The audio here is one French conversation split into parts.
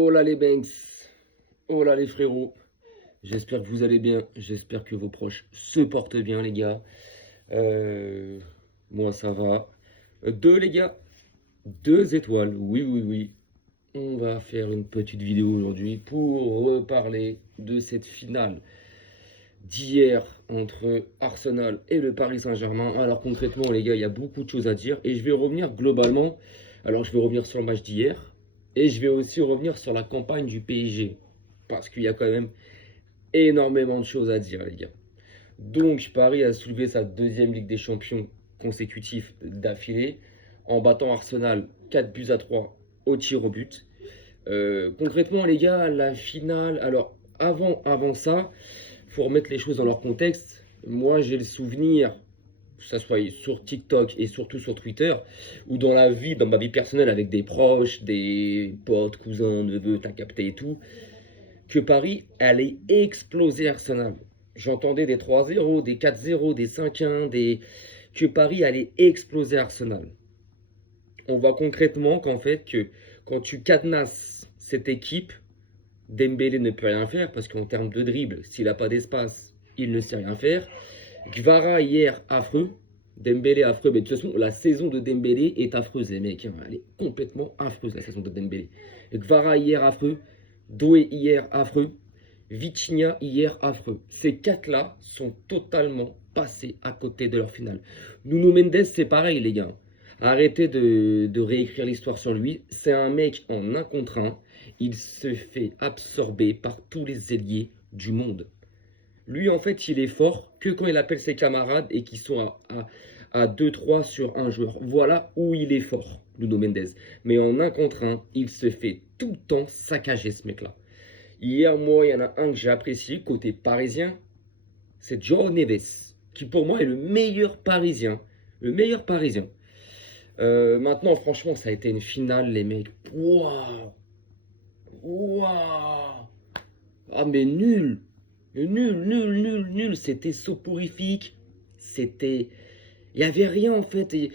Oh là les Banks, oh là les frérots, j'espère que vous allez bien, j'espère que vos proches se portent bien les gars. Euh, Moi ça va. Deux les gars, 2 étoiles, oui oui oui. On va faire une petite vidéo aujourd'hui pour reparler de cette finale d'hier entre Arsenal et le Paris Saint-Germain. Alors concrètement les gars, il y a beaucoup de choses à dire et je vais revenir globalement. Alors je vais revenir sur le match d'hier et je vais aussi revenir sur la campagne du PSG parce qu'il y a quand même énormément de choses à dire les gars. Donc Paris a soulevé sa deuxième Ligue des Champions consécutive d'affilée en battant Arsenal 4 buts à 3 au tir au but. Concrètement les gars, la finale, alors avant ça, faut remettre les choses dans leur contexte. Moi, j'ai le souvenir, que ce soit sur TikTok et surtout sur Twitter, ou dans la vie, dans ma vie personnelle avec des proches, des potes, cousins, neveux, t'as capté et tout, que Paris allait exploser Arsenal. J'entendais des 3-0, des 4-0, des 5-1, que Paris allait exploser Arsenal. On voit concrètement qu'en fait, que quand tu cadenasses cette équipe, Dembélé ne peut rien faire parce qu'en termes de dribble, s'il n'a pas d'espace, il ne sait rien faire. Kvara hier, affreux. Dembélé affreux. Mais de toute façon, la saison de Dembélé est affreuse, les mecs. Elle est complètement affreuse, la saison de Dembélé. Kvara hier, affreux. Doué hier, affreux. Vitinha hier, affreux. Ces quatre-là sont totalement passés à côté de leur finale. Nuno Mendes, c'est pareil, les gars. Arrêtez de réécrire l'histoire sur lui. C'est un mec en 1 contre 1. Il se fait absorber par tous les ailiers du monde. Lui, en fait, il est fort que quand il appelle ses camarades et qu'ils sont à 2-3 sur un joueur. Voilà où il est fort, Nuno Mendes. Mais en 1 contre 1, il se fait tout le temps saccager, ce mec-là. Hier, moi, il y en a un que j'ai apprécié, côté parisien, c'est João Neves, qui pour moi est le meilleur parisien. Le meilleur parisien. Maintenant, franchement, ça a été une finale, les mecs. Waouh! Waouh! Ah, mais nul! Nul, nul, nul, nul. C'était soporifique. C'était. Il n'y avait rien en fait. Il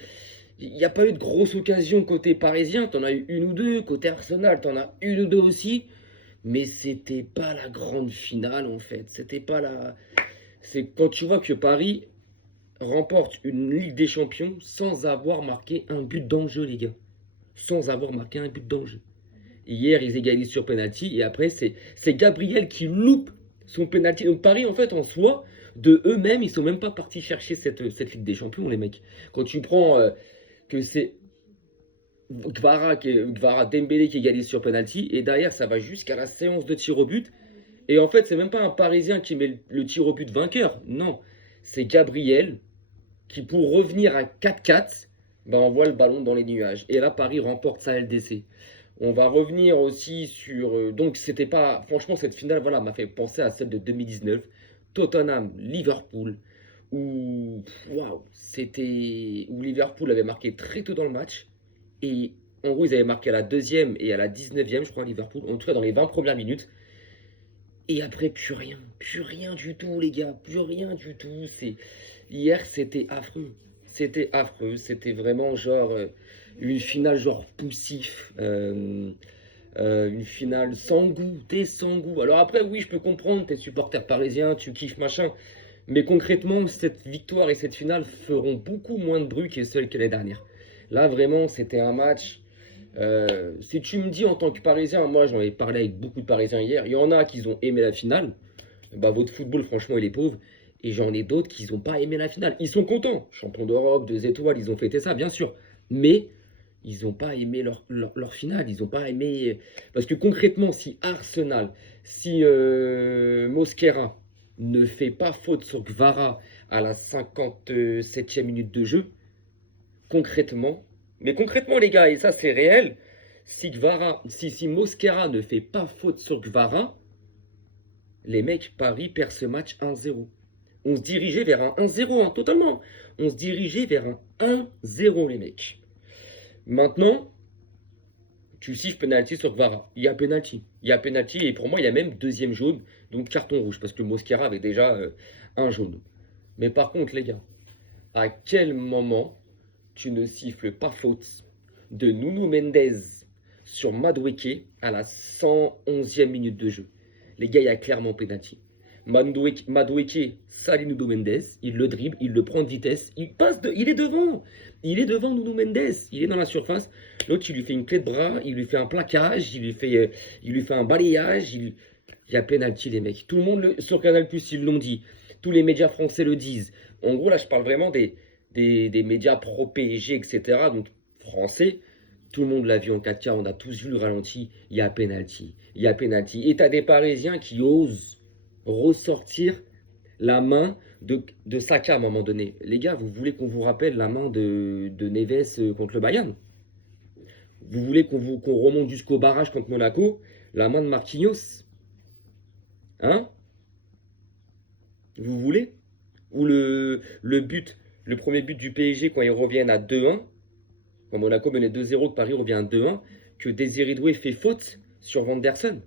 n'y a pas eu de grosse occasion côté parisien. T'en as eu une ou deux. Côté Arsenal, t'en as une ou deux aussi. Mais c'était pas la grande finale en fait. C'était pas la. C'est quand tu vois que Paris remporte une Ligue des Champions sans avoir marqué un but d'enjeu, les gars. Sans avoir marqué un but d'enjeu. Hier, ils égalisent sur penalty et après, c'est Gabriel qui loupe son penalty. Donc Paris, en fait, en soi, de eux-mêmes, ils sont même pas partis chercher cette Ligue des Champions, les mecs. Quand tu prends que c'est Kvara Dembélé qui égalise sur penalty et derrière, ça va jusqu'à la séance de tir au but. Et en fait, c'est même pas un Parisien qui met le tir au but vainqueur. Non, c'est Gabriel qui, pour revenir à 4-4, ben, envoie le ballon dans les nuages. Et là, Paris remporte sa LDC. On va revenir aussi sur. Donc, c'était pas. Franchement, cette finale, voilà, m'a fait penser à celle de 2019. Tottenham-Liverpool. Où. Waouh! C'était. Où Liverpool avait marqué très tôt dans le match. Et en gros, ils avaient marqué à la deuxième et à la 19e, je crois, Liverpool. En tout cas, dans les 20 premières minutes. Et après, plus rien. Plus rien du tout, les gars. Plus rien du tout. Hier, c'était affreux. C'était affreux. C'était vraiment genre une finale genre poussif. Une finale sans goût. T'es sans goût. Alors après, oui, je peux comprendre. T'es supporter parisien, tu kiffes, machin. Mais concrètement, cette victoire et cette finale feront beaucoup moins de bruit que celle que les dernières. Là, vraiment, c'était un match. Si tu me dis en tant que Parisien, moi j'en ai parlé avec beaucoup de Parisiens hier, il y en a qui ont aimé la finale, bah votre football franchement il est pauvre, et j'en ai d'autres qui n'ont pas aimé la finale. Ils sont contents, champion d'Europe, 2 étoiles, ils ont fêté ça bien sûr, mais ils n'ont pas aimé leur finale, ils n'ont pas aimé... Parce que concrètement, si Arsenal, si Mosquera ne fait pas faute sur Kvara à la 57e minute de jeu, concrètement, mais concrètement les gars, et ça c'est réel, si Mosquera ne fait pas faute sur Kvara, les mecs, Paris perd ce match 1-0. On se dirigeait vers un 1-0, hein, totalement. On se dirigeait vers un 1-0 les mecs. Maintenant, tu siffles penalty sur Kvara. Il y a penalty. Il y a penalty et pour moi il y a même deuxième jaune, donc carton rouge, parce que Mosquera avait déjà un jaune. Mais par contre les gars, à quel moment tu ne siffles pas faute de Nuno Mendes sur Madueke à la 111e minute de jeu. Les gars, il y a clairement pénalty. Madueke, salut Nuno Mendes, il le dribble, il le prend de vitesse, il est devant. Il est devant Nuno Mendes, il est dans la surface. L'autre, il lui fait une clé de bras, il lui fait un plaquage, il lui fait un balayage. Il y a pénalty, les mecs. Tout le monde sur Canal+, ils l'ont dit. Tous les médias français le disent. En gros, là, je parle vraiment des médias pro-PSG, etc. Donc, français. Tout le monde l'a vu en 4K, on a tous vu le ralenti. Il y a pénalty. Il y a pénalty. Et t'as des Parisiens qui osent ressortir la main de Saka à un moment donné. Les gars, vous voulez qu'on vous rappelle la main de Neves contre le Bayern? Vous voulez qu'on remonte jusqu'au barrage contre Monaco? La main de Marquinhos? Hein? Vous voulez? Ou le premier but du PSG quand ils reviennent à 2-1, quand Monaco menait 2-0, que Paris revient à 2-1, que Désiré Doué fait faute sur Vanderson?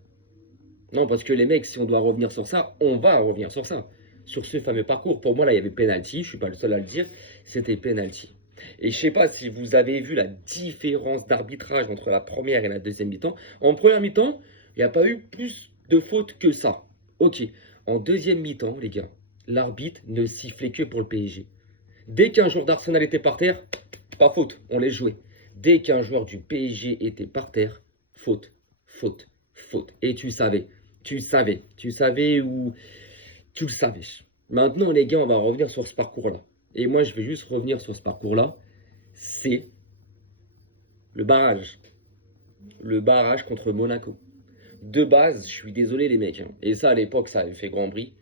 Non, parce que les mecs, si on doit revenir sur ça, on va revenir sur ça. Sur ce fameux parcours, pour moi, là, il y avait penalty, je ne suis pas le seul à le dire, c'était penalty. Et je ne sais pas si vous avez vu la différence d'arbitrage entre la première et la deuxième mi-temps. En première mi-temps, il n'y a pas eu plus de fautes que ça. Ok, en deuxième mi-temps, les gars, l'arbitre ne sifflait que pour le PSG. Dès qu'un joueur d'Arsenal était par terre, pas faute, on les jouait. Dès qu'un joueur du PSG était par terre, faute, faute, faute. Et tu savais où tu le savais. Maintenant, les gars, on va revenir sur ce parcours-là. Et moi, je vais juste revenir sur ce parcours-là. C'est le barrage. Le barrage contre Monaco. De base, je suis désolé, les mecs. Et ça, à l'époque, ça avait fait grand bruit.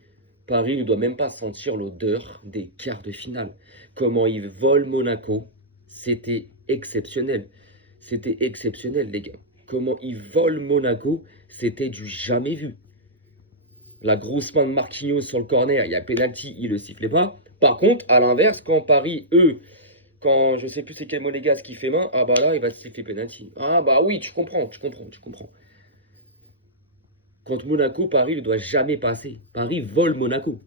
Paris ne doit même pas sentir l'odeur des quarts de finale. Comment ils volent Monaco, c'était exceptionnel. C'était exceptionnel, les gars. Comment ils volent Monaco, c'était du jamais vu. La grosse main de Marquinhos sur le corner, il y a pénalty, il ne le sifflait pas. Par contre, à l'inverse, quand Paris, quand je sais plus c'est quel monégasque qui fait main, ah bah là, il va se siffler pénalty. Ah bah oui, tu comprends. Contre Monaco, Paris ne doit jamais passer. Paris vole Monaco.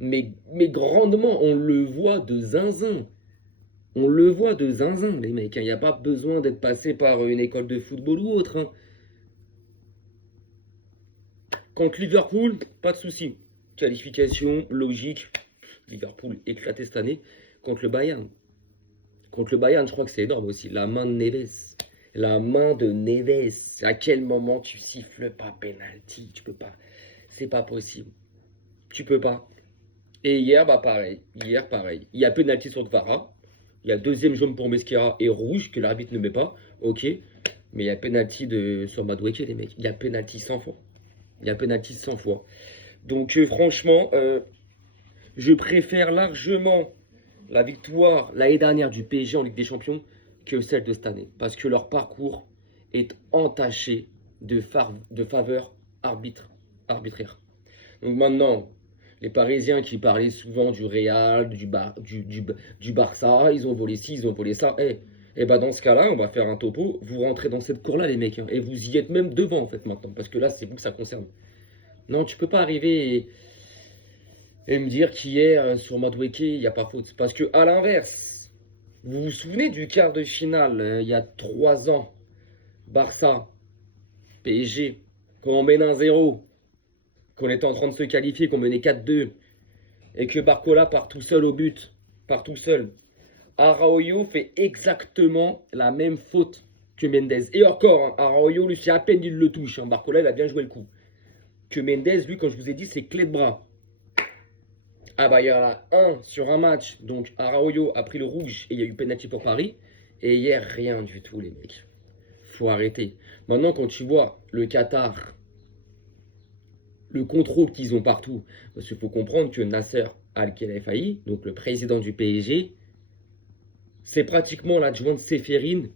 Mais grandement, on le voit de zinzin. Les mecs. Il n'y a pas besoin d'être passé par une école de football ou autre. Contre Liverpool, pas de souci. Qualification, logique. Liverpool éclaté cette année. Contre le Bayern, je crois que c'est énorme aussi. La main de Neves. À quel moment tu siffles pas penalty? Tu peux pas. C'est pas possible. Tu peux pas. Et hier, pareil. Il y a penalty sur Kvara. Il y a deuxième jaune pour Mosquera et rouge que l'arbitre ne met pas. Ok. Mais il y a penalty sur Madueke, les mecs. Il y a penalty 100 fois. Donc franchement, je préfère largement la victoire l'année dernière du PSG en Ligue des Champions que celle de cette année. Parce que leur parcours est entaché de faveurs arbitraires. Donc maintenant, les Parisiens qui parlaient souvent du Real, du Barça, ils ont volé ci, ils ont volé ça. Et bah dans ce cas-là, on va faire un topo. Vous rentrez dans cette cour-là, les mecs. Et vous y êtes même devant, en fait, maintenant. Parce que là, c'est vous que ça concerne. Non, tu peux pas arriver et me dire qu'hier, sur Madueke, il n'y a pas faute. Parce que, à l'inverse, vous vous souvenez du quart de finale, il y a 3 ans, Barça, PSG, quand on mène 1-0, qu'on était en train de se qualifier, qu'on menait 4-2, et que Barcola part tout seul au but, Araujo fait exactement la même faute que Mendes. Et encore, Araujo, lui, c'est à peine il le touche. Barcola, il a bien joué le coup. Que Mendes, lui, quand je vous ai dit, c'est clé de bras. Ah bah il y en a un sur un match, donc Araujo a pris le rouge et il y a eu penalty pour Paris. Et hier, rien du tout, les mecs. Faut arrêter. Maintenant, quand tu vois le Qatar, le contrôle qu'ils ont partout, parce qu'il faut comprendre que Nasser Al-Khelaifi, donc le président du PSG, c'est pratiquement l'adjoint de Séphérine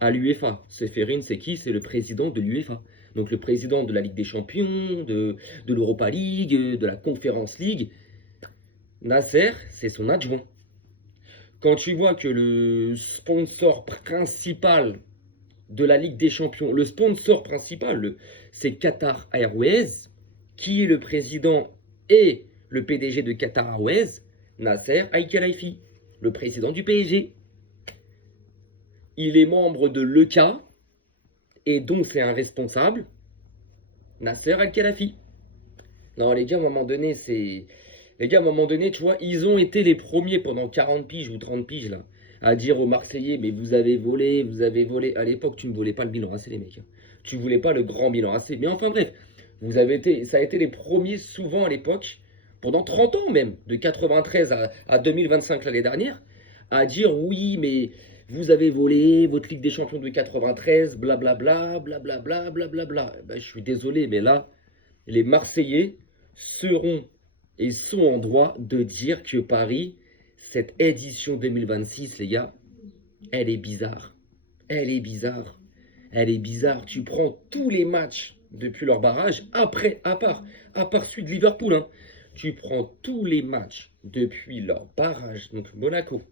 à l'UEFA. Séphérine, c'est qui? C'est le président de l'UEFA. Donc le président de la Ligue des Champions, de l'Europa League, de la Conference League. Nasser, c'est son adjoint. Quand tu vois que le sponsor principal de la Ligue des Champions, le sponsor principal, c'est Qatar Airways, qui est le président et le PDG de Qatar Airways, Nasser Al-Khelaifi, le président du PSG. il est membre de l'ECA, et donc c'est un responsable, Nasser Al-Khelaifi. Non, les gars, à un moment donné, c'est... Les gars, à un moment donné, tu vois, ils ont été les premiers pendant 40 piges ou 30 piges, là, à dire aux Marseillais, mais vous avez volé, vous avez volé. À l'époque, tu ne voulais pas le bilan AC, les mecs. Tu voulais pas le grand bilan AC. Mais enfin, bref, vous avez été, ça a été les premiers, souvent à l'époque, pendant 30 ans même, de 93 à 2025 l'année dernière, à dire oui, mais vous avez volé votre Ligue des Champions de 93, blablabla, blablabla, blablabla. Ben, je suis désolé, mais là, les Marseillais seront et sont en droit de dire que Paris, cette édition 2026, les gars, elle est bizarre. Elle est bizarre. Elle est bizarre. Tu prends tous les matchs depuis leur barrage, après, à part celui de Liverpool, hein. Tu prends tous les matchs depuis leur barrage, donc Monaco,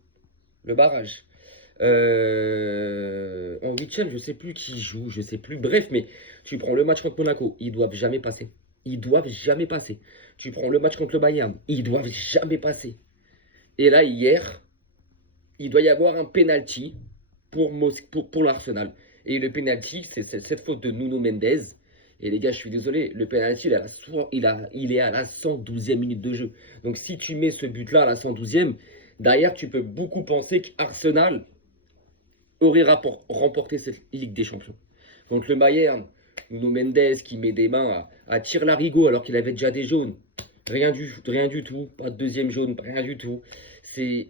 le barrage. En huitième, je sais plus qui joue, je sais plus. Bref, mais tu prends le match contre Monaco, ils doivent jamais passer. Ils doivent jamais passer. Tu prends le match contre le Bayern, ils doivent jamais passer. Et là, hier, il doit y avoir un penalty pour l'Arsenal. Et le penalty, c'est cette faute de Nuno Mendes. Et les gars, je suis désolé, le penalty, il est à la 112e minute de jeu. Donc si tu mets ce but-là à la 112e, derrière, tu peux beaucoup penser qu'Arsenal aurait remporté cette Ligue des Champions. Contre le Bayern, Nuno Mendes qui met des mains à Tire-Larigot alors qu'il avait déjà des jaunes. Rien du tout, pas de deuxième jaune, rien du tout. C'est...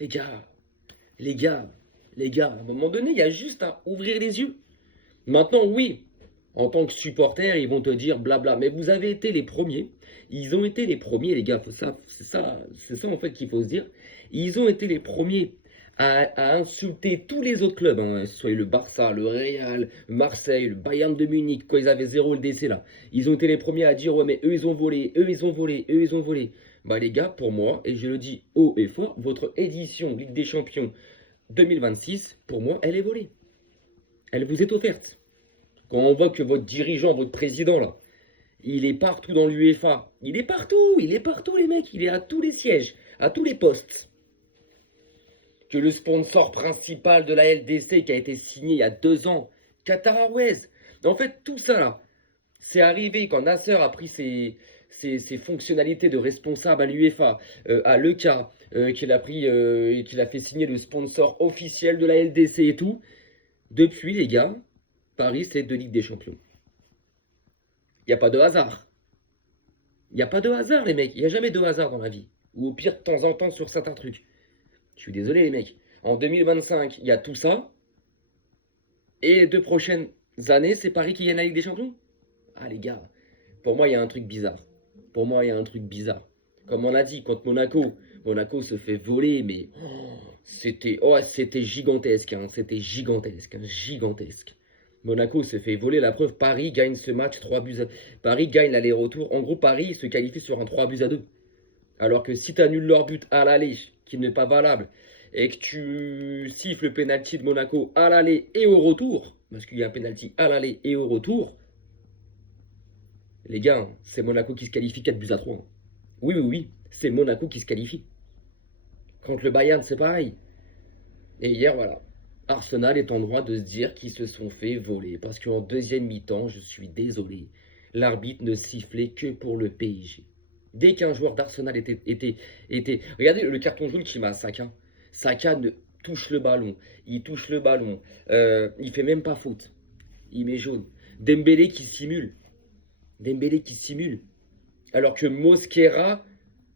Les gars, les gars, les gars, à un moment donné, il y a juste à ouvrir les yeux. Maintenant, oui, en tant que supporter, ils vont te dire blabla, mais vous avez été les premiers. Ils ont été les premiers, les gars, c'est ça en fait qu'il faut se dire. Ils ont été les premiers à insulter tous les autres clubs, hein, soit le Barça, le Real, Marseille, le Bayern de Munich, quand ils avaient 0 LDC là. Ils ont été les premiers à dire ouais mais eux ils ont volé, eux ils ont volé, eux ils ont volé. Bah les gars, pour moi, et je le dis haut et fort, votre édition Ligue des Champions 2026, pour moi, elle est volée. Elle vous est offerte. Quand on voit que votre dirigeant, votre président là, il est partout dans l'UEFA, il est partout les mecs, il est à tous les sièges, à tous les postes. Que le sponsor principal de la LDC qui a été signé il y a 2 ans, Qatar Airways. En fait, tout ça là, c'est arrivé quand Nasser a pris ses fonctionnalités de responsable à l'UEFA, à l'ECA, qu'il a fait signer le sponsor officiel de la LDC et tout. Depuis, les gars, Paris, c'est 2 Ligues des Champions. Il n'y a pas de hasard. Il n'y a pas de hasard, les mecs. Il n'y a jamais de hasard dans la vie. Ou au pire, de temps en temps, sur certains trucs. Je suis désolé, les mecs. En 2025, il y a tout ça. Et les 2 prochaines années, c'est Paris qui gagne la Ligue des Champions. Ah, les gars, pour moi, il y a un truc bizarre. Pour moi, il y a un truc bizarre. Comme on a dit, contre Monaco se fait voler, mais c'était gigantesque. Hein, c'était gigantesque. Hein, gigantesque. Monaco se fait voler. La preuve, Paris gagne ce match 3 buts à... Paris gagne l'aller-retour. En gros, Paris se qualifie sur un 3 buts à 2. Alors que si tu annules leur but à l'aller, qui n'est pas valable, et que tu siffles le penalty de Monaco à l'aller et au retour, parce qu'il y a un penalty à l'aller et au retour, les gars, c'est Monaco qui se qualifie 4 buts à 3. Oui, oui, oui, c'est Monaco qui se qualifie. Contre le Bayern, c'est pareil. Et hier, voilà. Arsenal est en droit de se dire qu'ils se sont fait voler. Parce qu'en deuxième mi-temps, je suis désolé, l'arbitre ne sifflait que pour le PSG. Dès qu'un joueur d'Arsenal était... Regardez le carton jaune qui m'a à Saka. Saka touche le ballon. Il touche le ballon. Il fait même pas faute. Il met jaune. Dembélé qui simule. Alors que Mosquera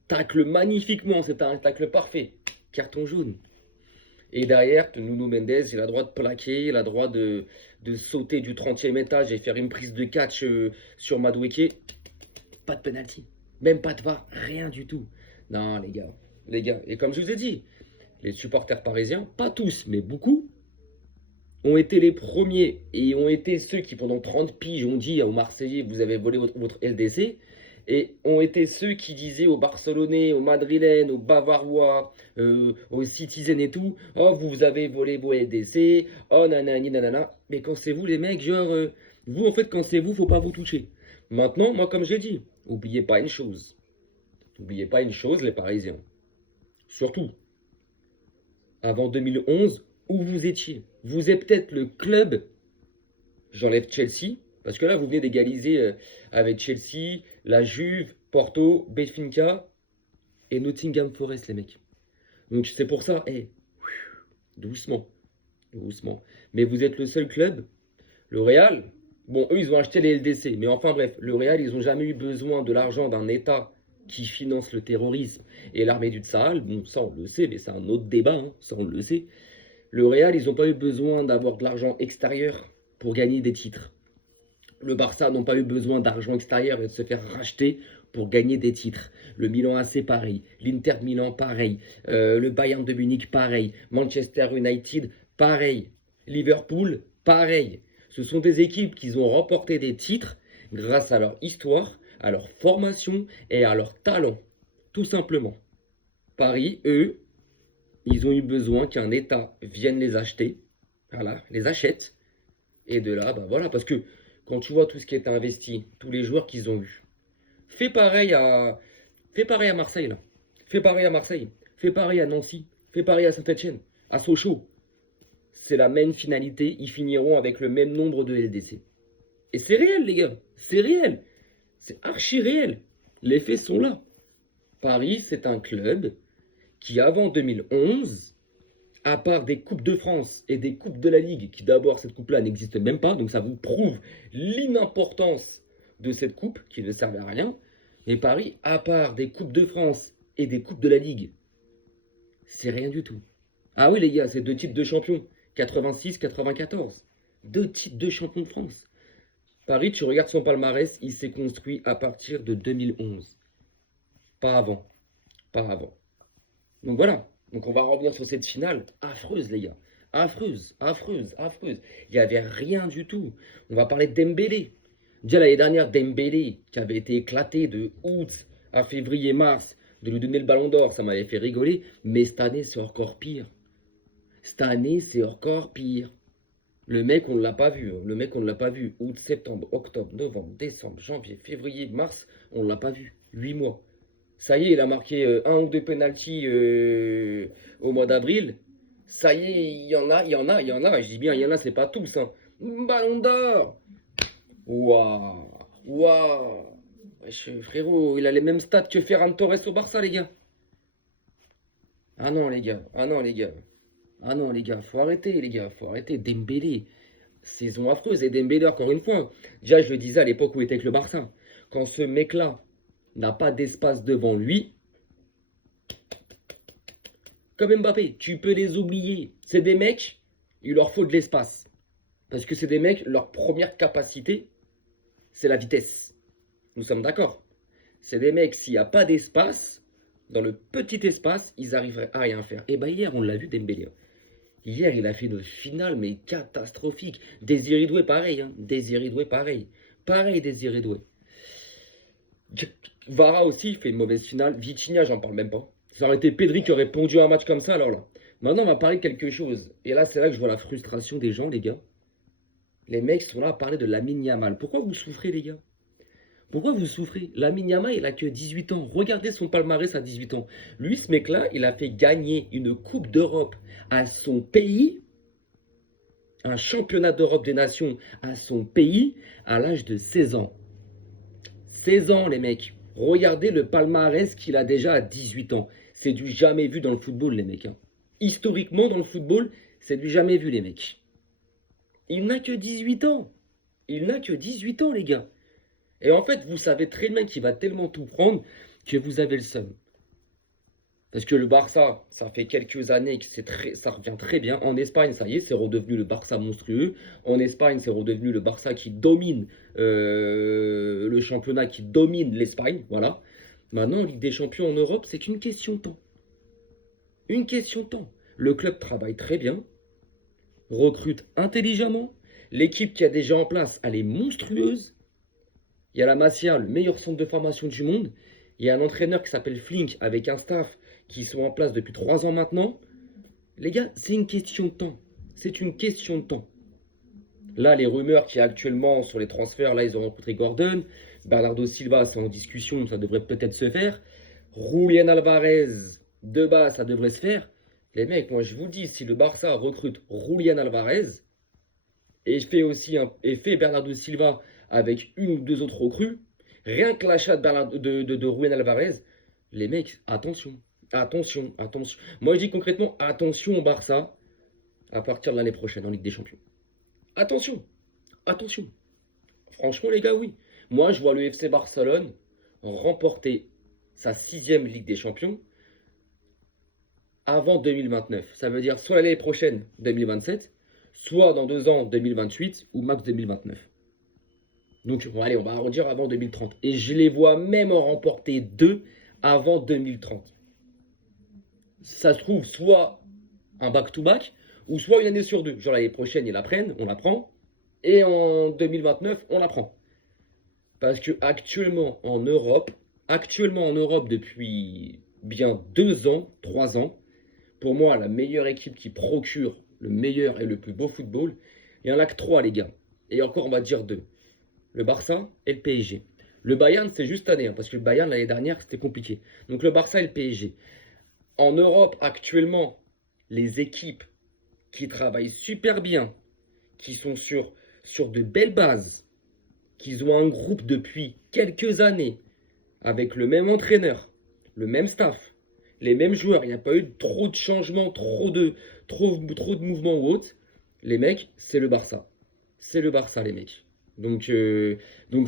tacle magnifiquement. C'est un tacle parfait. Carton jaune. Et derrière, Nuno Mendes, il a le droit de plaquer, il a le droit de sauter du 30e étage et faire une prise de catch sur Madueke. Pas de penalty. Même pas de VAR, rien du tout. Non, les gars. Et comme je vous ai dit, les supporters parisiens, pas tous, mais beaucoup, ont été les premiers et ont été ceux qui, pendant 30 piges, ont dit aux Marseillais, vous avez volé votre LDC. Et ont été ceux qui disaient aux Barcelonais, aux Madrilènes, aux Bavarois, aux Citizens et tout, oh, vous avez volé vos LDC, oh, nanani, nanana. Mais quand c'est vous, les mecs, genre, vous, en fait, quand c'est vous, faut pas vous toucher. Maintenant, moi, comme j'ai dit, n'oubliez pas une chose. N'oubliez pas une chose, les Parisiens. Surtout, avant 2011, où vous étiez. Vous êtes peut-être le club, j'enlève Chelsea, parce que là, vous venez d'égaliser avec Chelsea, la Juve, Porto, Benfica et Nottingham Forest, les mecs. Donc c'est pour ça, doucement, doucement. Mais vous êtes le seul club. Le Real, bon, eux, ils ont acheté les LDC. Mais enfin, bref, le Real, ils n'ont jamais eu besoin de l'argent d'un État qui finance le terrorisme et l'armée du Sahel. Bon, ça, on le sait, mais c'est un autre débat, hein, ça, on le sait. Le Real, ils n'ont pas eu besoin d'avoir de l'argent extérieur pour gagner des titres. Le Barça n'ont pas eu besoin d'argent extérieur et de se faire racheter pour gagner des titres. Le Milan AC, pareil. L'Inter de Milan, pareil. Le Bayern de Munich, pareil. Manchester United, pareil. Liverpool, pareil. Ce sont des équipes qui ont remporté des titres grâce à leur histoire, à leur formation et à leur talent. Tout simplement. Paris, eux, ils ont eu besoin qu'un État vienne les acheter. Voilà, les achète. Et de là, bah voilà, parce que quand tu vois tout ce qui est investi, tous les joueurs qu'ils ont eus, fais pareil à Marseille, là. Fais pareil à Marseille. Fais pareil à Nancy. Fais pareil à Saint-Etienne. À Sochaux. C'est la même finalité. Ils finiront avec le même nombre de LDC. Et c'est réel, les gars. C'est réel. C'est archi réel. Les faits sont là. Paris, c'est un club qui, avant 2011, à part des Coupes de France et des Coupes de la Ligue, qui d'abord, cette coupe-là n'existe même pas, donc ça vous prouve l'inimportance de cette coupe, qui ne servait à rien. Et Paris, à part des Coupes de France et des Coupes de la Ligue, c'est rien du tout. Ah oui, les gars, c'est 2 titres de champion, 86-94. 2 titres de champion de France. Paris, tu regardes son palmarès, il s'est construit à partir de 2011. Pas avant. Pas avant. Donc voilà. Donc on va revenir sur cette finale affreuse, les gars. Affreuse, affreuse, affreuse. Il n'y avait rien du tout. On va parler de Dembélé. Déjà l'année dernière, Dembélé, qui avait été éclaté de août à février-mars, de lui donner le ballon d'or, ça m'avait fait rigoler. Mais cette année, c'est encore pire. Cette année, c'est encore pire. Le mec, on ne l'a pas vu. Le mec, on ne l'a pas vu. Août, septembre, octobre, novembre, décembre, janvier, février, mars, on ne l'a pas vu. 8 mois. Ça y est, il a marqué 1 ou 2 pénaltys au mois d'avril. Ça y est, il y en a. Je dis bien, il y en a, c'est pas tous. Hein. Ballon d'or. Waouh. Waouh. Wesh, frérot, il a les mêmes stats que Ferran Torres au Barça, les gars. Ah non, les gars. Ah non, les gars. Ah non, les gars, faut arrêter, les gars. Faut arrêter. Dembélé. Saison affreuse. Et Dembélé, encore une fois. Déjà, je le disais à l'époque où il était avec le Barça. Quand ce mec-là n'a pas d'espace devant lui, comme Mbappé, tu peux les oublier. C'est des mecs, il leur faut de l'espace. Parce que c'est des mecs, leur première capacité, c'est la vitesse. Nous sommes d'accord. C'est des mecs, s'il n'y a pas d'espace, dans le petit espace, ils arriveraient à rien faire. Et bien hier, on l'a vu Dembélé. Hier, il a fait une finale, mais catastrophique. Désiré Doué, pareil. Hein. Désiré Doué, pareil. Pareil, Désiré Doué. Vara aussi fait une mauvaise finale. Vitinha, j'en parle même pas. Ça aurait été Pedri qui aurait pondu un match comme ça, alors là. Maintenant, on va parler de quelque chose. Et là, c'est là que je vois la frustration des gens, les gars. Les mecs sont là à parler de Lamine Yamal. Pourquoi vous souffrez, les gars? Pourquoi vous souffrez? Lamine Yamal, il a que 18 ans. Regardez son palmarès à 18 ans. Lui, ce mec-là, il a fait gagner une Coupe d'Europe à son pays, un championnat d'Europe des nations à son pays, à l'âge de 16 ans. 16 ans, les mecs. Regardez le palmarès qu'il a déjà à 18 ans. C'est du jamais vu dans le football, les mecs. Hein. Historiquement, dans le football, c'est du jamais vu, les mecs. Il n'a que 18 ans. Il n'a que 18 ans, les gars. Et en fait, vous savez très bien qu'il va tellement tout prendre que vous avez le seum. Parce que le Barça, ça fait quelques années que ça revient très bien. En Espagne, ça y est, c'est redevenu le Barça monstrueux. En Espagne, c'est redevenu le Barça qui domine le championnat, qui domine l'Espagne. Voilà. Maintenant, Ligue des Champions en Europe, c'est une question de temps. Une question de temps. Le club travaille très bien, recrute intelligemment. L'équipe qui a déjà en place, elle est monstrueuse. Il y a la Masia, le meilleur centre de formation du monde. Il y a un entraîneur qui s'appelle Flink avec un staff qui sont en place depuis 3 ans maintenant. Les gars, c'est une question de temps. C'est une question de temps. Là, les rumeurs qu'il y a actuellement sur les transferts, là, ils ont rencontré Gordon. Bernardo Silva, c'est en discussion, ça devrait peut-être se faire. Julián Alvarez, de base, ça devrait se faire. Les mecs, moi je vous dis, si le Barça recrute Julián Alvarez et fait Bernardo Silva avec une ou deux autres recrues, rien que l'achat de Julián Alvarez, les mecs, attention, attention, attention. Moi je dis concrètement, attention au Barça à partir de l'année prochaine en Ligue des Champions. Attention, attention. Franchement les gars, oui. Moi je vois le FC Barcelone remporter sa 6e Ligue des Champions avant 2029. Ça veut dire soit l'année prochaine, 2027, soit dans 2 ans, 2028, ou max 2029. Donc, bon, allez, on va arrondir avant 2030. Et je les vois même en remporter 2 avant 2030. Ça se trouve soit un back-to-back, ou soit une année sur 2. Genre l'année prochaine, ils la prennent, on la prend, et en 2029, on la prend. Parce que actuellement en Europe, depuis bien 2 ans, 3 ans, pour moi, la meilleure équipe qui procure le meilleur et le plus beau football, il y en a que 3, les gars. Et encore, on va dire 2. Le Barça et le PSG. Le Bayern, c'est juste année, hein, parce que le Bayern, l'année dernière, c'était compliqué. Donc le Barça et le PSG. En Europe, actuellement, les équipes qui travaillent super bien, qui sont sur de belles bases, qui ont un groupe depuis quelques années, avec le même entraîneur, le même staff, les mêmes joueurs, il n'y a pas eu trop de changements, trop de mouvements ou autre. Les mecs, c'est le Barça. C'est le Barça, les mecs. Donc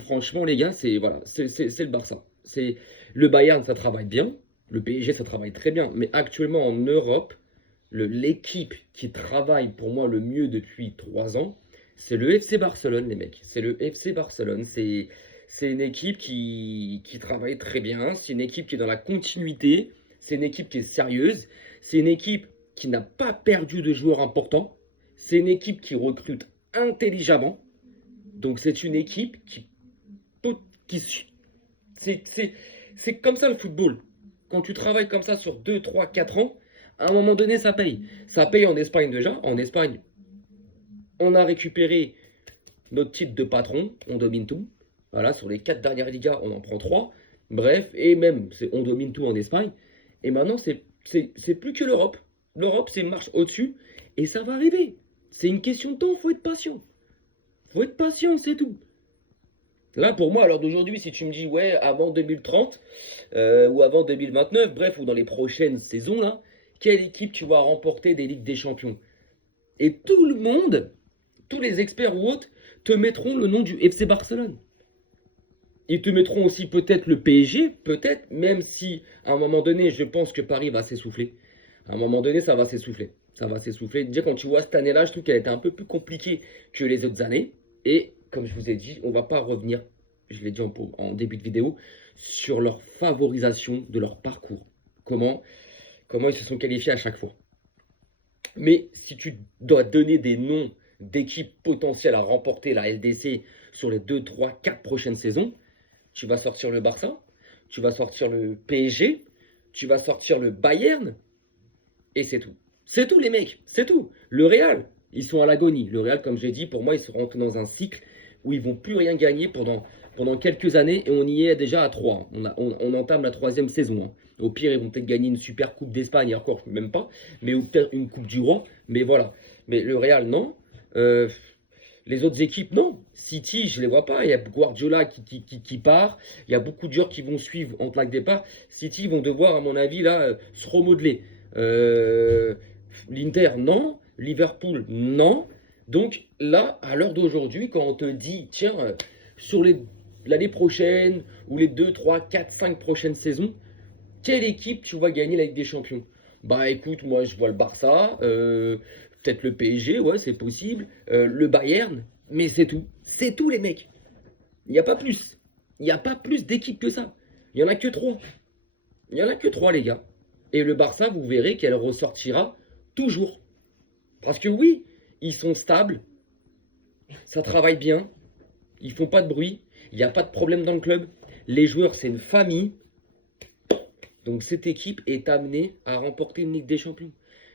franchement, les gars, c'est voilà, c'est le Barça. C'est le Bayern, ça travaille bien. Le PSG, ça travaille très bien. Mais actuellement, en Europe, l'équipe qui travaille pour moi le mieux depuis 3 ans, c'est le FC Barcelone, les mecs. C'est le FC Barcelone. C'est une équipe qui travaille très bien. C'est une équipe qui est dans la continuité. C'est une équipe qui est sérieuse. C'est une équipe qui n'a pas perdu de joueurs importants. C'est une équipe qui recrute intelligemment. Donc c'est une équipe c'est comme ça le football. Quand tu travailles comme ça sur 2, 3, 4 ans, à un moment donné, ça paye. Ça paye en Espagne déjà. En Espagne, on a récupéré notre titre de patron. On domine tout. Voilà, sur les 4 dernières ligas, on en prend 3. Bref, et même, on domine tout en Espagne. Et maintenant, c'est plus que l'Europe. L'Europe, c'est une marche au-dessus. Et ça va arriver. C'est une question de temps, faut être patient. Faut être patient, c'est tout. Là, pour moi, à l'heure d'aujourd'hui, si tu me dis, ouais, avant 2030 ou avant 2029, bref, ou dans les prochaines saisons, là, quelle équipe tu vas remporter des Ligues des Champions? Et tout le monde, tous les experts ou autres, te mettront le nom du FC Barcelone. Ils te mettront aussi peut-être le PSG, peut-être, même si à un moment donné, je pense que Paris va s'essouffler. À un moment donné, ça va s'essouffler. Ça va s'essouffler. Déjà, quand tu vois cette année-là, je trouve qu'elle était un peu plus compliquée que les autres années. Et comme je vous ai dit, on ne va pas revenir, je l'ai dit en début de vidéo, sur leur favorisation de leur parcours. Comment ils se sont qualifiés à chaque fois. Mais si tu dois donner des noms d'équipes potentielles à remporter la LDC sur les 2, 3, 4 prochaines saisons, tu vas sortir le Barça, tu vas sortir le PSG, tu vas sortir le Bayern, et c'est tout. C'est tout les mecs, c'est tout. Le Real, ils sont à l'agonie. Le Real, comme j'ai dit, pour moi, ils se rentrent dans un cycle où ils vont plus rien gagner pendant quelques années, et on y est déjà à 3. On entame la 3e saison. Hein. Au pire, ils vont peut-être gagner une super coupe d'Espagne, et encore même pas, mais ou peut-être une coupe du roi, mais voilà. Mais le Real, non. Les autres équipes, non. City, je ne les vois pas. Il y a Guardiola qui part. Il y a beaucoup de joueurs qui vont suivre en plaque départ. City vont devoir, à mon avis, là, se remodeler. L'Inter, non. Liverpool, non. Donc là, à l'heure d'aujourd'hui, quand on te dit, tiens, sur l'année prochaine, ou les 2, 3, 4, 5 prochaines saisons, quelle équipe tu vas gagner la Ligue des Champions? Bah écoute, moi je vois le Barça, peut-être le PSG, ouais, c'est possible, le Bayern, mais c'est tout. C'est tout les mecs. Il n'y a pas plus. Il n'y a pas plus d'équipes que ça. Il n'y en a que 3. Il n'y en a que 3 les gars. Et le Barça, vous verrez qu'elle ressortira toujours. Parce que oui, ils sont stables, ça travaille bien, ils font pas de bruit, il n'y a pas de problème dans le club. Les joueurs, c'est une famille. Donc cette équipe est amenée à remporter une Ligue des Champions.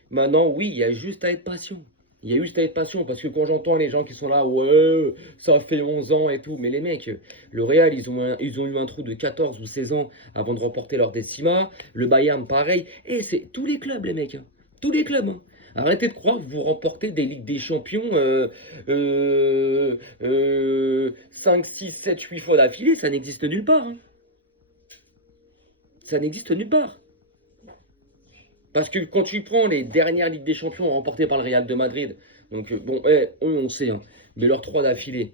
Maintenant, oui, il y a juste à être patient. Il y a juste à être patient parce que quand j'entends les gens qui sont là, ouais, ça fait 11 ans et tout. Mais les mecs, le Real, ils ont eu un trou de 14 ou 16 ans avant de remporter leur décima. Le Bayern, pareil. Et c'est tous les clubs, les mecs. Hein. Tous les clubs, hein. Arrêtez de croire que vous remportez des Ligues des Champions 5, 6, 7, 8 fois d'affilée. Ça n'existe nulle part, hein. Ça n'existe nulle part. Parce que quand tu prends les dernières Ligues des Champions remportées par le Real de Madrid, donc bon, eux on sait, hein, mais leurs 3 d'affilée,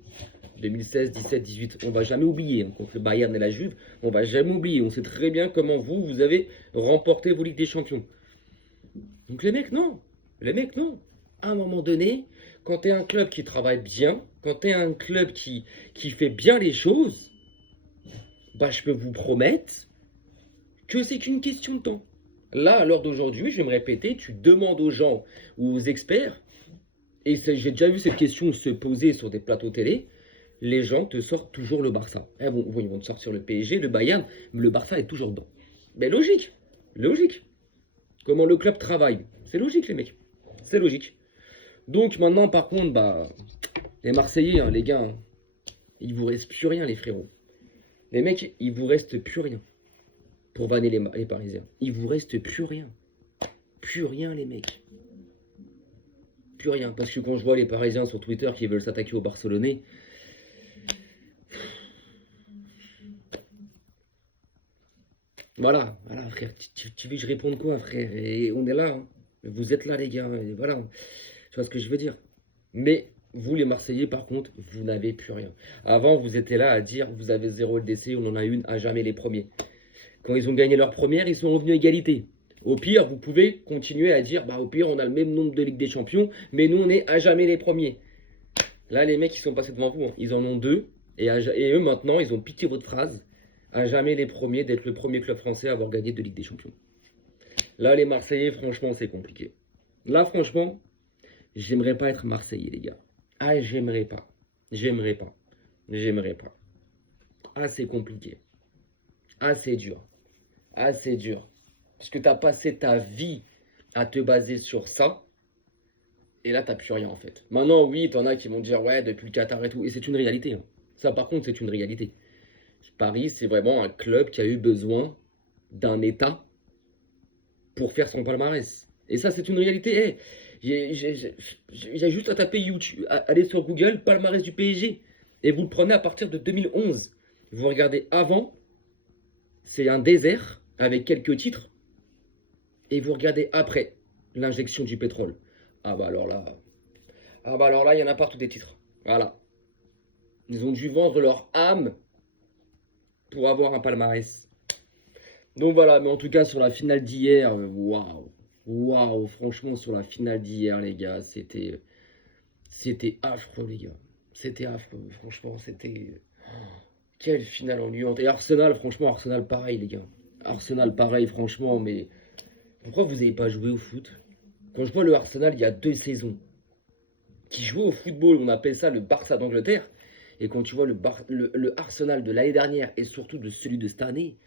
2016, 17, 18, on va jamais oublier, hein, contre le Bayern et la Juve, on va jamais oublier. On sait très bien comment vous avez remporté vos Ligues des Champions. Donc les mecs, non. Les mecs, non. À un moment donné, quand tu es un club qui travaille bien, quand tu es un club qui fait bien les choses, bah, je peux vous promettre que c'est qu'une question de temps. Là, à l'heure d'aujourd'hui, je vais me répéter, tu demandes aux gens ou aux experts, et j'ai déjà vu cette question se poser sur des plateaux télé, les gens te sortent toujours le Barça. Eh bon, ils vont te sortir le PSG, le Bayern, mais le Barça est toujours dedans. Mais logique, logique. Comment le club travaille, c'est logique les mecs, c'est logique. Donc maintenant, par contre, bah, les Marseillais, hein, les gars, hein, il vous reste plus rien les frérots. Les mecs, il vous reste plus rien pour vanner les Parisiens. Il vous reste plus rien. Plus rien les mecs. Plus rien. Parce que quand je vois les Parisiens sur Twitter qui veulent s'attaquer aux Barcelonais, voilà, frère, tu veux que je réponde quoi, frère? Et on est là, hein. Vous êtes là, les gars, et voilà. Tu vois ce que je veux dire? Mais vous, les Marseillais, par contre, vous n'avez plus rien. Avant, vous étiez là à dire, vous avez 0 LDC, on en a une, à jamais les premiers. Quand ils ont gagné leur première, ils sont revenus à égalité. Au pire, vous pouvez continuer à dire, bah au pire, on a le même nombre de Ligue des Champions, mais nous, on est à jamais les premiers. Là, les mecs, ils sont passés devant vous, hein. Ils en ont 2, et eux, maintenant, ils ont piqué votre phrase. À jamais les premiers, d'être le premier club français à avoir gagné de Ligue des Champions. Là, les Marseillais, franchement, c'est compliqué. Là, franchement, j'aimerais pas être Marseillais, les gars. Ah, j'aimerais pas. J'aimerais pas. J'aimerais pas. Ah, c'est compliqué. Ah, c'est dur. Ah, c'est dur. Parce que tu as passé ta vie à te baser sur ça. Et là, tu n'as plus rien, en fait. Maintenant, oui, t'en as qui vont dire, ouais, depuis le Qatar et tout. Et c'est une réalité, hein. Ça, par contre, c'est une réalité. Paris, c'est vraiment un club qui a eu besoin d'un État pour faire son palmarès. Et ça, c'est une réalité. Hey, j'ai juste à taper YouTube, aller sur Google, palmarès du PSG. Et vous le prenez à partir de 2011. Vous regardez avant, c'est un désert avec quelques titres. Et vous regardez après, l'injection du pétrole. Ah bah alors là, il y en a partout des titres. Voilà. Ils ont dû vendre leur âme pour avoir un palmarès. Donc voilà, mais en tout cas sur la finale d'hier, waouh, franchement sur la finale d'hier les gars, c'était affreux les gars. C'était affreux, franchement, c'était quelle finale ennuyante. Et Arsenal, franchement, Arsenal pareil les gars. Arsenal pareil, franchement, mais pourquoi vous n'avez pas joué au foot? Quand je vois le Arsenal il y a 2 saisons, qui jouait au football, on appelle ça le Barça d'Angleterre, et quand tu vois le Arsenal de l'année dernière et surtout de celui de cette année,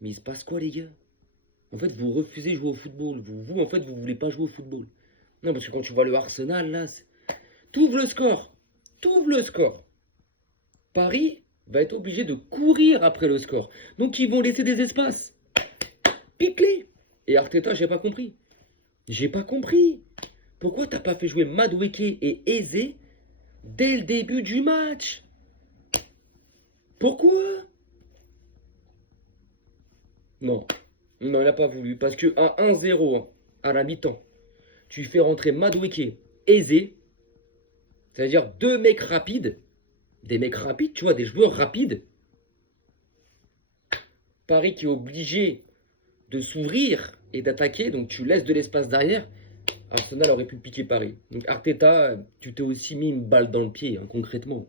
mais il se passe quoi les gars? En fait, vous refusez de jouer au football. Vous en fait, vous voulez pas jouer au football. Non, parce que quand tu vois le Arsenal, là, t'ouvres le score. T'ouvres le score. Paris va être obligé de courir après le score. Donc, ils vont laisser des espaces. Pique-les. Et Arteta, j'ai pas compris. J'ai pas compris. Pourquoi t'as pas fait jouer Madueke et Eze dès le début du match? Pourquoi? Non. Non, il n'a pas voulu. Parce que à 1-0 hein, à la mi-temps, tu fais rentrer Madueke, Eze, c'est-à-dire 2 mecs rapides, des mecs rapides, tu vois, des joueurs rapides. Paris qui est obligé de s'ouvrir et d'attaquer, donc tu laisses de l'espace derrière. Arsenal aurait pu piquer Paris. Donc Arteta, tu t'es aussi mis une balle dans le pied, hein, concrètement.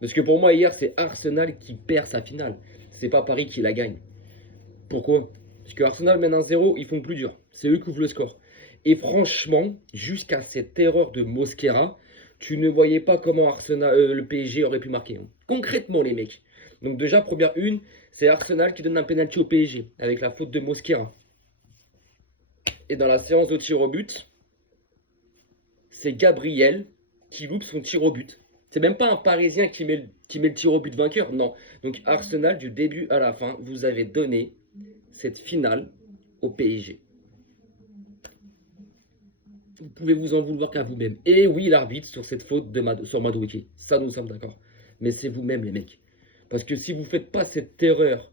Parce que pour moi, hier, c'est Arsenal qui perd sa finale. C'est pas Paris qui la gagne. Pourquoi? Parce que Arsenal mène 1-0, ils font plus dur. C'est eux qui ouvrent le score. Et franchement, jusqu'à cette erreur de Mosquera, tu ne voyais pas comment Arsenal, le PSG aurait pu marquer, hein. Concrètement, les mecs. Donc déjà, première une, c'est Arsenal qui donne un penalty au PSG, avec la faute de Mosquera. Et dans la séance de tir au but, c'est Gabriel qui loupe son tir au but. C'est même pas un Parisien qui met le tir au but vainqueur, non. Donc Arsenal, du début à la fin, vous avez donné cette finale au PSG. vous pouvez vous en vouloir qu'à vous-même. Et oui, l'arbitre sur cette faute sur Madueke, ça nous sommes d'accord. Mais c'est vous-même les mecs. Parce que si vous ne faites pas cette erreur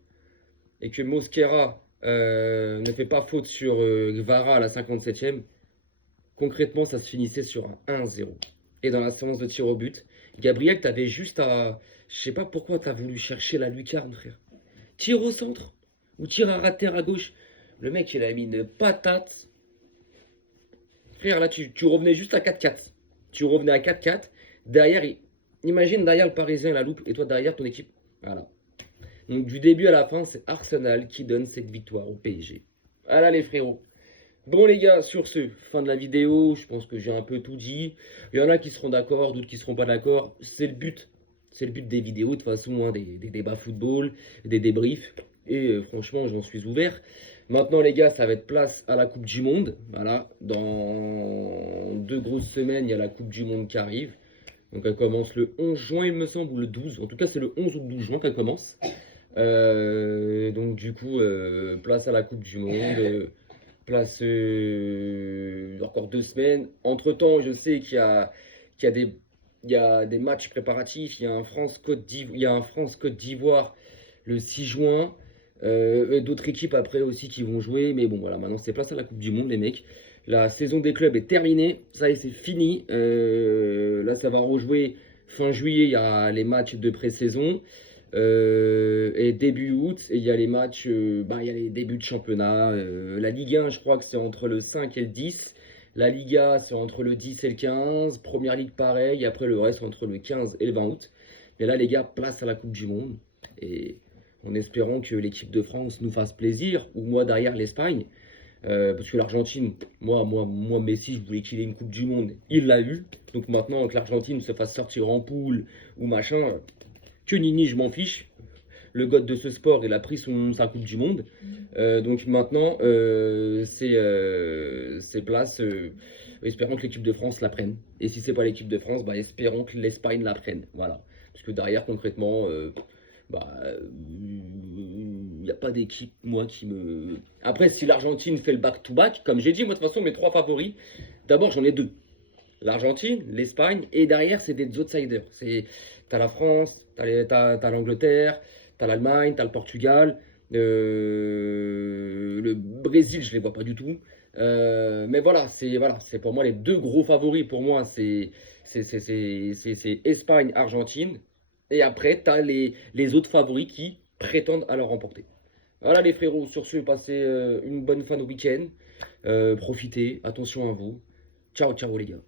et que Mosquera ne fait pas faute sur Gvara à la 57e, concrètement ça se finissait sur un 1-0. Et dans la séance de tir au but, Gabriel, t'avais juste à... Je sais pas pourquoi t'as voulu chercher la lucarne, frère. Tire au centre ou tire à ras de terre à gauche. Le mec, il a mis une patate. Frère, là, tu revenais juste à 4-4. Tu revenais à 4-4. Derrière, imagine derrière le Parisien, la loupe, et toi derrière ton équipe. Voilà. Donc du début à la fin, c'est Arsenal qui donne cette victoire au PSG. Voilà les frérots. Bon les gars, sur ce, fin de la vidéo, je pense que j'ai un peu tout dit. Il y en a qui seront d'accord, d'autres qui seront pas d'accord. C'est le but. C'est le but des vidéos, de toute façon, hein, des débats football, des débriefs. Et franchement, j'en suis ouvert. Maintenant les gars, ça va être place à la Coupe du Monde. Voilà, dans 2 grosses semaines, il y a la Coupe du Monde qui arrive. Donc elle commence le 11 juin, il me semble, ou le 12. En tout cas, c'est le 11 ou le 12 juin qu'elle commence. Donc du coup, place à la Coupe du Monde. Place encore 2 semaines. Entre-temps, je sais qu'il y a des matchs préparatifs. Il y a un France-Côte d'Ivoire le 6 juin. D'autres équipes après aussi qui vont jouer. Mais bon, voilà, maintenant c'est place à la Coupe du Monde, les mecs. La saison des clubs est terminée. Ça y est, c'est fini. Là, ça va rejouer fin juillet. Il y a les matchs de pré-saison. Et début août, il y a les matchs, il y a les débuts de championnat. La Ligue 1, je crois que c'est entre le 5 et le 10. La Liga, c'est entre le 10 et le 15. Première Ligue, pareil. Après, le reste, entre le 15 et le 20 août. Mais là, les gars, place à la Coupe du Monde. Et en espérant que l'équipe de France nous fasse plaisir. Ou moi, derrière l'Espagne. Parce que l'Argentine, moi, Messi, je voulais qu'il ait une Coupe du Monde. Il l'a eu. Donc maintenant, que l'Argentine se fasse sortir en poule ou machin, que Nini, je m'en fiche. Le god de ce sport, il a pris sa Coupe du Monde. Donc maintenant, c'est place. Espérons que l'équipe de France la prenne. Et si c'est pas l'équipe de France, espérons que l'Espagne la prenne. Voilà. Parce que derrière, concrètement, il n'y a pas d'équipe, moi, qui me... Après, si l'Argentine fait le back-to-back, comme j'ai dit, moi, de toute façon, mes 3 favoris, d'abord, j'en ai 2. L'Argentine, l'Espagne, et derrière, c'est des outsiders. T'as la France, t'as l'Angleterre, t'as l'Allemagne, t'as le Portugal, le Brésil, je les vois pas du tout. Mais voilà, c'est pour moi les 2 gros favoris. Pour moi, c'est Espagne, Argentine. Et après, t'as les autres favoris qui prétendent à le remporter. Voilà les frérots, sur ce, passez une bonne fin de week-end. Profitez, attention à vous. Ciao, ciao les gars.